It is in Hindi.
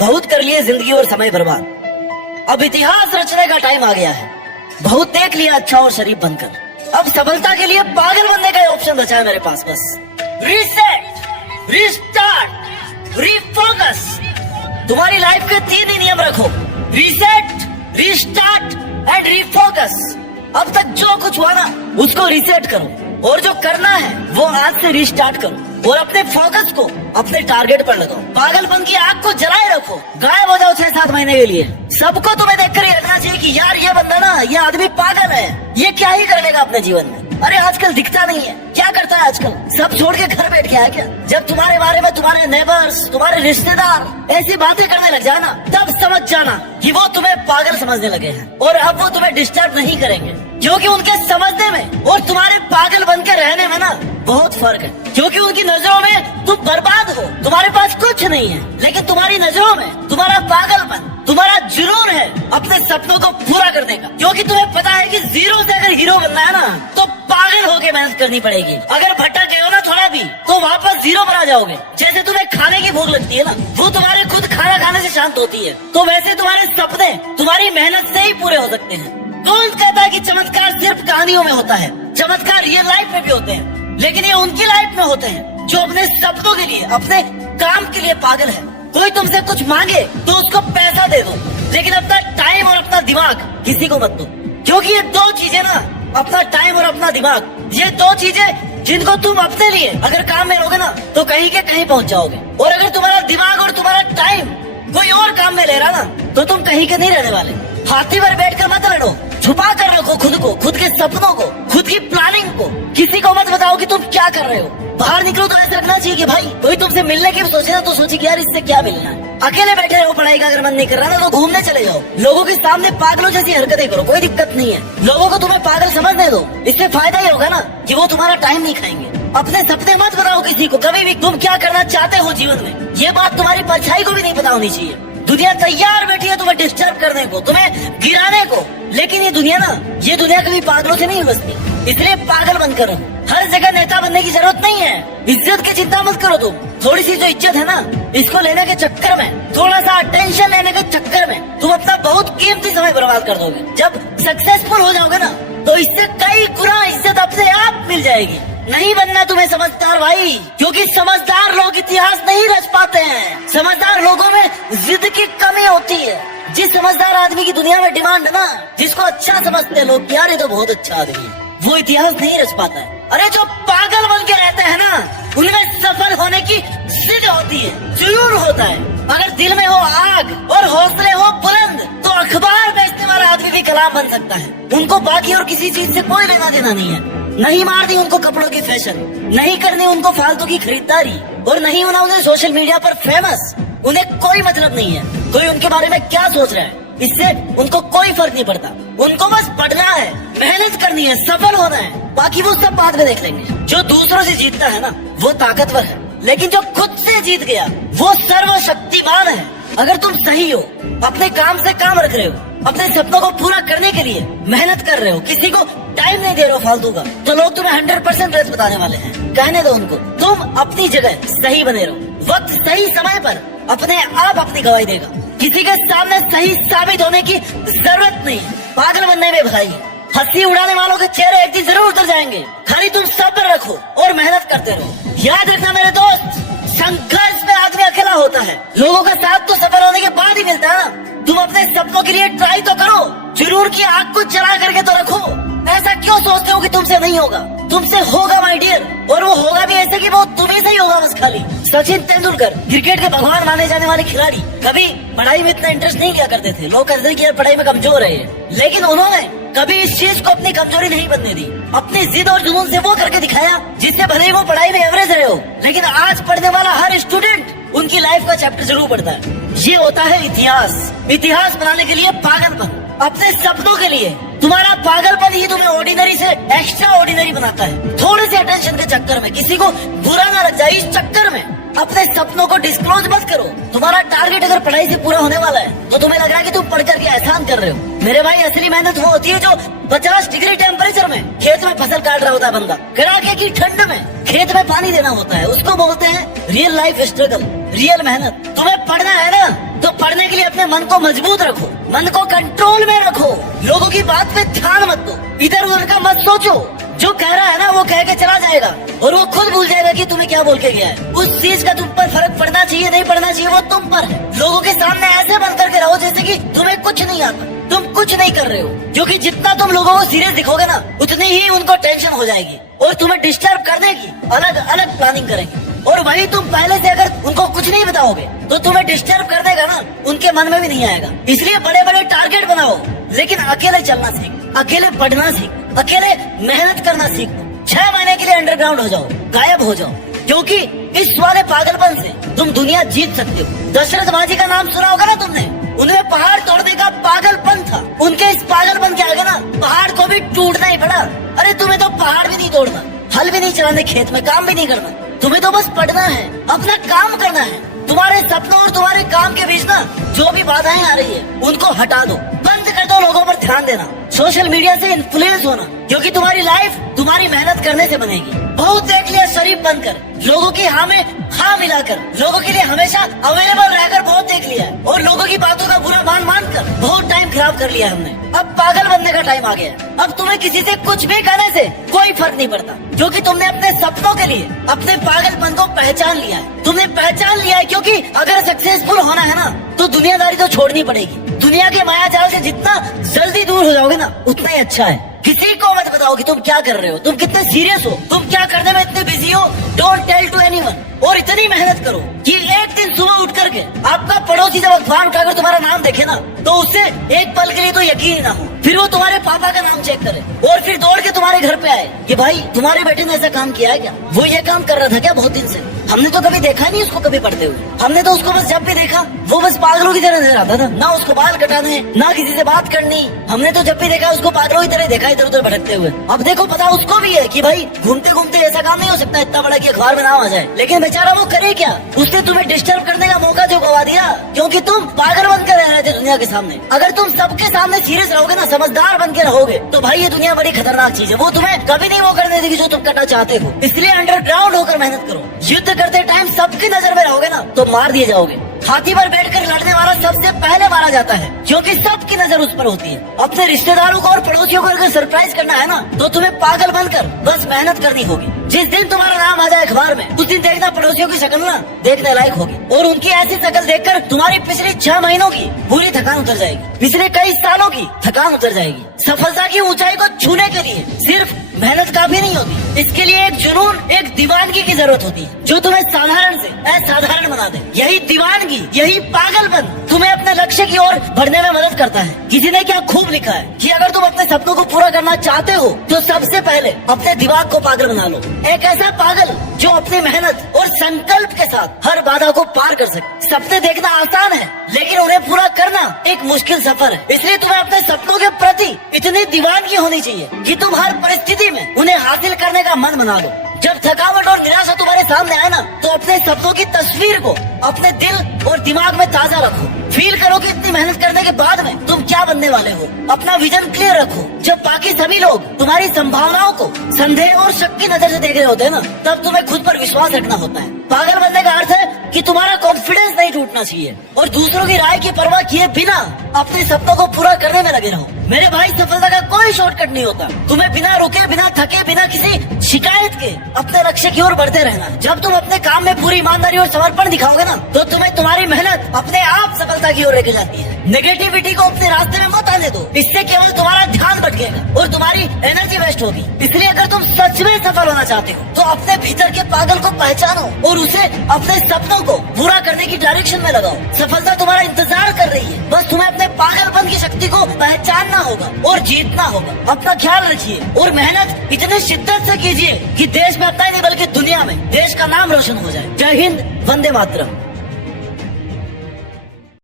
बहुत कर लिए जिंदगी और समय बर्बाद, अब इतिहास रचने का टाइम आ गया है। बहुत देख लिया अच्छा और शरीफ बनकर, अब सफलता के लिए पागल बनने का ऑप्शन बचा है मेरे पास। बस रीसेट, रिस्टार्ट, रीफोकस। तुम्हारी लाइफ के 3 ही नियम रखो: रीसेट, रिस्टार्ट एंड रीफोकस। अब तक जो कुछ हुआ ना उसको रीसेट करो, और जो करना है वो आज से रिस्टार्ट करो, और अपने फोकस को अपने टारगेट पर लगाओ। पागलपन की आग को जलाए रखो, गायब हो जाओ 6-7 महीने के लिए। सबको तुम्हें देखकर ही लगना चाहिए कि यार ये बंदा ना, ये आदमी पागल है, ये क्या ही कर लेगा अपने जीवन में। अरे आजकल दिखता नहीं है, क्या करता है आजकल? सब छोड़ के घर बैठ गया है क्या? जब तुम्हारे बारे में तुम्हारे नेबर्स, तुम्हारे रिश्तेदार ऐसी बातें करने लग जाना, तब समझ जाना कि वो तुम्हें पागल समझने लगे हैं, और अब वो तुम्हें डिस्टर्ब नहीं करेंगे, क्योंकि उनके समझने में और तुम्हारे पागल बन के रहने में ना बहुत फर्क है। क्योंकि उनकी नजरों में तुम बर्बाद हो, तुम्हारे पास कुछ नहीं है, लेकिन तुम्हारी नजरों में तुम्हारा पागलपन, तुम्हारा जुनून है अपने सपनों को पूरा करने का। क्योंकि तुम्हें पता है कि जीरो से अगर हीरो बनना है ना, तो पागल होके मेहनत करनी पड़ेगी। अगर भटक गए हो ना थोड़ा भी, तो वापस जीरो पर आ जाओगे। जैसे तुम्हें खाने की भूख लगती है ना, वो तुम्हारे खुद खाना खाने से शांत होती है, तो वैसे तुम्हारे सपने तुम्हारी मेहनत से ही पूरे हो सकते हैं। कौन कहता है कि चमत्कार सिर्फ कहानियों में होता है? चमत्कार रियल लाइफ में भी होते हैं, लेकिन ये उनकी लाइफ में होते हैं जो अपने सपनों के लिए, अपने काम के लिए पागल है। कोई तुमसे कुछ मांगे तो उसको पैसा दे दो, लेकिन अपना टाइम और अपना दिमाग किसी को मत दो। क्योंकि ये 2 चीजें ना, अपना टाइम और अपना दिमाग, ये 2 चीजें जिनको तुम अपने लिए अगर काम में लोगे ना, तो कहीं के कहीं पहुंच जाओगे। और अगर तुम्हारा दिमाग और तुम्हारा टाइम कोई और काम में ले रहा ना, तो तुम कहीं के नहीं रहने वाले। हाथी पर बैठकर मत लड़ो, छुपा कर रखो खुद को, खुद के सपनों को, खुद की प्लानिंग को। किसी को मत बताओ कि तुम क्या कर रहे हो। बाहर निकलो तो ऐसा लगना चाहिए कि भाई कोई तुमसे मिलने की भी सोचे ना, तो सोचे कि यार इससे क्या मिलना है। अकेले बैठे रहो, पढ़ाई का अगर मन नहीं कर रहा ना, तो घूमने चले जाओ। लोगों के सामने पागलों जैसी हरकतें करो, कोई दिक्कत नहीं है। लोगों को तुम्हें पागल समझने दो, इससे फायदा ही होगा ना कि वो तुम्हारा टाइम नहीं खाएंगे। अपने सपने मत बताओ किसी को कभी भी, तुम क्या करना चाहते हो जीवन में, ये बात तुम्हारी परछाई को भी नहीं पता होनी चाहिए। दुनिया तैयार बैठी है तुम्हें डिस्टर्ब करने को, तुम्हें गिराने को, लेकिन ये दुनिया ना, ये दुनिया कभी पागलों से नहीं बसती। इसलिए पागल बनकर रहो। हर जगह नेता बनने की जरूरत नहीं है। इज्जत की चिंता मत करो तुम। थोड़ी सी जो इज्जत है ना, इसको लेने के चक्कर में, थोड़ा सा अटेंशन लेने के चक्कर में तुम अपना बहुत कीमती समय बर्बाद कर दोगे। जब सक्सेसफुल हो जाओगे ना, तो इससे कई गुना इज्जत अपने आप मिल जाएगी। नहीं बनना तुम्हें समझदार भाई, क्योंकि समझदार लोग इतिहास नहीं रच पाते हैं। समझदार लोगों में जिद की कमी होती है। जिस समझदार आदमी की दुनिया में डिमांड है ना, जिसको अच्छा समझते हैं लोग, यार ये तो बहुत अच्छा आदमी है, वो इतिहास नहीं रच पाता है। अरे जो पागल बन के रहते हैं ना, उनमें सफल होने की जिद होती है, जुनून होता है। अगर दिल में हो आग और हौसले हो बुलंद, तो अखबार बेचने वाला आदमी भी कलाम बन सकता है। उनको बाकी और किसी चीज से कोई लेना देना नहीं है। नहीं मारनी उनको कपड़ों की फैशन, नहीं करनी उनको फालतू की खरीदारी, और नहीं होना उन्हें सोशल मीडिया पर फेमस। उन्हें कोई मतलब नहीं है कोई उनके बारे में क्या सोच रहा है, इससे उनको कोई फर्क नहीं पड़ता। उनको बस पढ़ना है, मेहनत करनी है, सफल होना है, बाकी वो सब बाद में देख लेंगे। जो दूसरों से जीतता है ना, वो ताकतवर है, लेकिन जो खुद से जीत गया वो सर्वशक्तिमान है। अगर तुम सही हो, अपने काम से काम रख रहे हो, अपने सपनों को पूरा करने के लिए मेहनत कर रहे हो, किसी को टाइम नहीं दे रहे हो फालतू का, तो लोग तुम्हें 100% गलत बताने वाले हैं। कहने दो उनको, तुम अपनी जगह सही बने रहो। वक्त सही समय पर अपने आप अपनी गवाही देगा। किसी के सामने सही साबित होने की जरूरत नहीं है। पागल बनने में भलाई है। हंसी उड़ाने वालों के चेहरे एक दिन जरूर उतर जाएंगे। खाली तुम सब्र रखो और मेहनत करते रहो। याद रखना मेरे दोस्त, संघर्ष में आदमी अकेला होता है, लोगों का साथ तो सफल होने के बाद ही मिलता है ना। तुम अपने सपनों के लिए ट्राई तो करो, जुनून की आग को जला करके तो रखो। ऐसा क्यों सोचते हो कि तुमसे नहीं होगा? तुमसे होगा माय डियर, और वो होगा भी ऐसे कि वो तुम्हीं से ही होगा बस खाली। सचिन तेंदुलकर, क्रिकेट के भगवान माने जाने वाले खिलाड़ी, कभी पढ़ाई में इतना इंटरेस्ट नहीं लिया करते थे। लोग कहते थे कि यार पढ़ाई में कमजोर है, लेकिन उन्होंने कभी इस चीज को अपनी कमजोरी नहीं बनने दी। अपनी जिद और जुनून से वो करके दिखाया, जिससे भले ही वो पढ़ाई में एवरेज रहे हो, लेकिन आज पढ़ने वाला हर स्टूडेंट उनकी लाइफ का चैप्टर जरूर पढ़ता है। ये होता है इतिहास। इतिहास बनाने के लिए पागलपन, अपने सपनों के लिए तुम्हारा पागलपन ही तुम्हें ऑर्डिनरी से एक्स्ट्रा ऑर्डिनरी बनाता है। थोड़े से अटेंशन के चक्कर में, किसी को बुरा ना लग जाए इस चक्कर में, अपने सपनों को डिस्क्लोज मत करो। तुम्हारा टारगेट अगर पढ़ाई से पूरा होने वाला है, तो तुम्हें लग रहा है कि तुम पढ़ करके एहसान कर रहे हो। मेरे भाई, असली मेहनत वो होती है जो 50 डिग्री टेम्परेचर में खेत में फसल काट रहा होता है बंदा, कड़ाके की ठंड में खेत में पानी देना होता है, उसको बोलते हैं रियल लाइफ स्ट्रगल, रियल मेहनत। तुम्हें पढ़ना है ना, मन को मजबूत रखो, मन को कंट्रोल में रखो, लोगों की बात पे ध्यान मत दो, इधर उधर का मत सोचो। जो कह रहा है ना वो कह के चला जाएगा और वो खुद भूल जाएगा कि तुम्हें क्या बोल के गया है। उस चीज का तुम पर फर्क पड़ना चाहिए नहीं पड़ना चाहिए वो तुम पर है। लोगों के सामने ऐसे बन करके रहो जैसे कि तुम्हें कुछ नहीं आता, तुम कुछ नहीं कर रहे हो, क्योंकि जितना तुम लोगों को सीरियस दिखोगे ना उतनी ही उनको टेंशन हो जाएगी और तुम्हें डिस्टर्ब करने की अलग अलग प्लानिंग करेंगे। और वही तुम पहले से अगर उनको कुछ नहीं बताओगे तो तुम्हें डिस्टर्ब कर देगा ना, उनके मन में भी नहीं आएगा। इसलिए बड़े बड़े टारगेट बनाओ, लेकिन अकेले चलना सीख, अकेले पढ़ना सीख, अकेले मेहनत करना सीख। 6 महीने के लिए अंडरग्राउंड हो जाओ, गायब हो जाओ, क्योंकि इस वाले पागलपन से तुम दुनिया जीत सकते हो। दशरथ माझी का नाम सुना होगा ना तुमने, उनमें पहाड़ तोड़ने का पागलपन था। उनके इस पागलपन के आगे ना पहाड़ को भी टूटना ही पड़ा। अरे तुम्हें तो पहाड़ भी नहीं तोड़ना, हल भी नहीं चलाने, खेत में काम भी नहीं करना, तुम्हें तो बस पढ़ना है, अपना काम करना है। तुम्हारे सपनों और तुम्हारे काम के बीच ना जो भी बाधाएं आ रही है उनको हटा दो, बंद कर दो लोगों पर ध्यान देना, सोशल मीडिया से इन्फ्लुएंस होना, क्योंकि तुम्हारी लाइफ तुम्हारी मेहनत करने से बनेगी। बहुत देख लिया शरीफ बनकर, लोगों की हाँ में हाँ मिलाकर, लोगों के लिए हमेशा अवेलेबल रहकर बहुत देख लिया है, और लोगों की बातों का बुरा मान कर बहुत टाइम खराब कर लिया हमने। अब पागल बनने का टाइम आ गया है। अब तुम्हें किसी से कुछ भी कहने से कोई फर्क नहीं पड़ता, क्योंकि तुमने अपने सपनों के लिए अपने पागलपन को पहचान लिया है। तुमने पहचान लिया है, क्योंकि अगर सक्सेसफुल होना है ना तो दुनियादारी तो छोड़नी पड़ेगी। दुनिया के माया जाल से जितना जल्दी दूर हो जाओगे ना उतना ही अच्छा है। किसी को मत बताओ कि तुम क्या कर रहे हो, तुम कितने सीरियस हो, तुम क्या करने में इतने बिजी हो। Don't tell to anyone. और इतनी मेहनत करो कि एक दिन सुबह उठ करके आपका पड़ोसी जब अखबार उठाकर तुम्हारा नाम देखे ना तो उससे एक पल के लिए तो यकीन ही ना हो, फिर वो तुम्हारे पापा का नाम चेक करे और फिर दौड़ के तुम्हारे घर पे आए कि भाई तुम्हारे बेटे ने ऐसा काम किया है क्या, वो ये काम कर रहा था क्या बहुत दिन से, हमने तो कभी देखा नहीं उसको कभी पढ़ते हुए, हमने तो उसको बस जब भी देखा वो बस पागलों की तरह नजर आता था, ना उसको बाल कटाने ना किसी से बात करनी, हमने तो जब भी देखा उसको पागलों की तरह देखा इधर उधर भटकते हुए। अब देखो पता उसको भी है कि भाई घूमते घूमते ऐसा काम नहीं हो सकता इतना बड़ा कि अखबार में नाम आ जाए, लेकिन बेचारा वो करे क्या, उसने तुम्हें डिस्टर्ब करने का मौका जो गवा दिया, क्योंकि तुम पागल बन कर रह रहे थे दुनिया के सामने। अगर तुम सबके सामने सीरियस रहोगे ना, समझदार बन के रहोगे, तो भाई ये दुनिया बड़ी खतरनाक चीज है, वो तुम्हें कभी नहीं वो करने देगी जो तुम करना चाहते हो। इसलिए अंडरग्राउंड होकर मेहनत करो। युद्ध करते टाइम सबकी नजर में रहोगे ना तो मार दिए जाओगे। हाथी पर बैठकर लड़ने वाला सबसे पहले मारा जाता है, क्योंकि सबकी नजर उस पर होती है। अपने रिश्तेदारों को और पड़ोसियों को अगर सरप्राइज करना है ना तो तुम्हें पागल बनकर बस मेहनत करनी होगी। जिस दिन तुम्हारा नाम आ जाए अखबार में उस दिन देखना पड़ोसियों की शक्ल ना देखने लायक होगी, और उनकी ऐसी शक्ल देखकर तुम्हारी पिछले 6 महीनों की पूरी थकान उतर जाएगी, पिछले कई सालों की थकान उतर जाएगी। सफलता की ऊंचाई को छूने के लिए सिर्फ मेहनत काफी नहीं होती, इसके लिए एक जुनून, एक दीवानगी की जरूरत होती है जो तुम्हें साधारण से असाधारण बना दे। यही दीवानगी, यही पागलपन तुम्हें अपने लक्ष्य की ओर बढ़ने में मदद करता है। किसी ने क्या खूब लिखा है कि अगर तुम अपने सपनों को पूरा करना चाहते हो तो सबसे पहले अपने दिमाग को पागल बना लो। एक ऐसा पागल जो अपनी मेहनत और संकल्प के साथ हर बाधा को पार कर सके। सपने देखना आसान है लेकिन उन्हें पूरा करना एक मुश्किल सफर है, इसलिए तुम्हें अपने सपनों के प्रति इतनी दीवानगी होनी चाहिए कि तुम हर परिस्थिति में उन्हें हासिल करने का मन बना लो। जब थकावट और निराशा तुम्हारे सामने आए ना तो अपने सपनों की तस्वीर को अपने दिल और दिमाग में ताजा रखो। फील करो कि इतनी मेहनत करने के बाद में तुम क्या बनने वाले हो। अपना विजन क्लियर रखो। जब बाकी सभी लोग तुम्हारी संभावनाओं को संदेह और शक की नजर से देख रहे होते हैं ना तब तुम्हें खुद पर विश्वास रखना होता है। पागल बनने का अर्थ है कि तुम्हारा कॉन्फिडेंस नहीं टूटना चाहिए और दूसरों की राय की परवाह किए बिना अपने सपनों को पूरा करने में लगे रहो। मेरे भाई, सफलता का कोई शॉर्टकट नहीं होता। तुम्हें बिना रुके, बिना थके, बिना किसी शिकायत के अपने लक्ष्य की ओर बढ़ते रहना। जब तुम अपने काम में पूरी ईमानदारी और समर्पण दिखाओगे ना तो तुम्हें तुम्हारी मेहनत अपने आप सफलता की ओर लेके जाती है। नेगेटिविटी को अपने रास्ते में मत आने दो, इससे केवल तुम्हारा ध्यान भटकेगा और तुम्हारी एनर्जी वेस्ट होगी। इसलिए अगर तुम सच में सफल होना चाहते हो तो अपने भीतर के पागल को पहचानो और उसे अपने सपनों को पूरा करने की डायरेक्शन में लगाओ। सफलता तुम्हारा इंतजार कर रही है, बस तुम्हें अपने पागलपन की शक्ति को पहचानना होगा और जीतना होगा। अपना ख्याल रखिए और मेहनत इतनी शिद्दत से कीजिए कि देश में अपना ही नहीं बल्कि दुनिया में देश का नाम रोशन हो जाए। जय हिंद, वंदे मातरम।